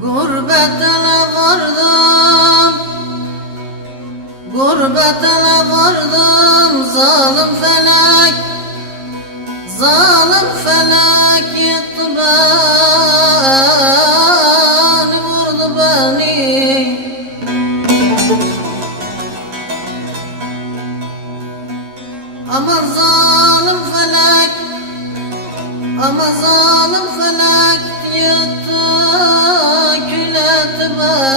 Gurbetine vardım, gurbetine vardım. Zalim felek, zalim felek yıktı beni, vurdu beni. Ama zalim felek, ama zalim felek yıktı, kül etti beni.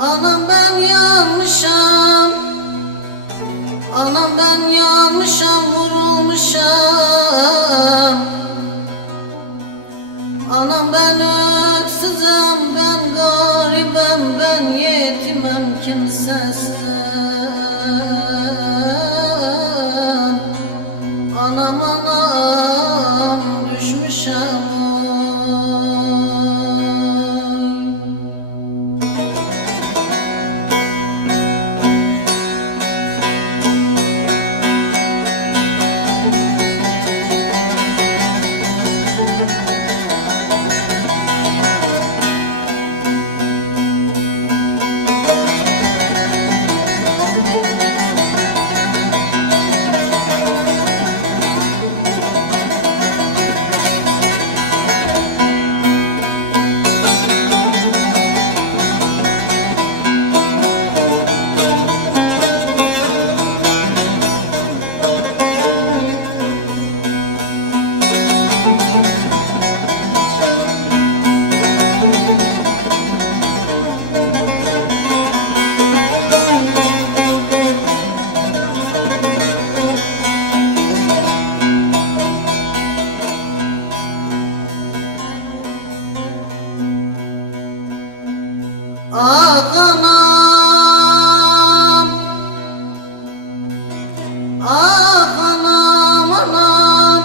Anam ben yanmışam, anam ben yanmışam, vurulmuşam. Anam ben öksüzüm, ben garibim, ben yetimim, kimsesiz. Anam anam düşmüşem ah anam, ah anam, anam.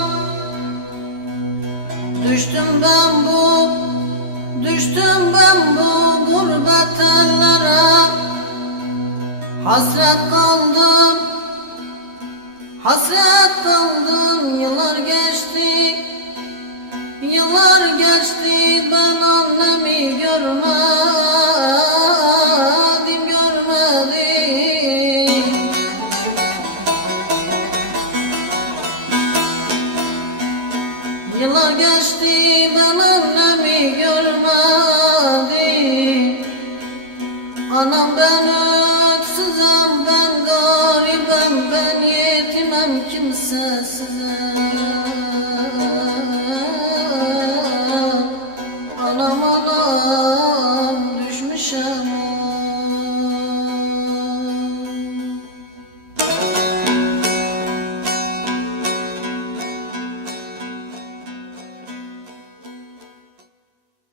Düştüm ben bu, düştüm ben bu gurbet ellere. Hasret kaldım, hasret kaldım. Yıllar geçti, yıllar geçti. Ben annemi görmedim, görmedim. Yıllar geçti, ben annemi görmedim. Anam ben öksüzüm, ben garibim, ben yetimim, kimsesizim.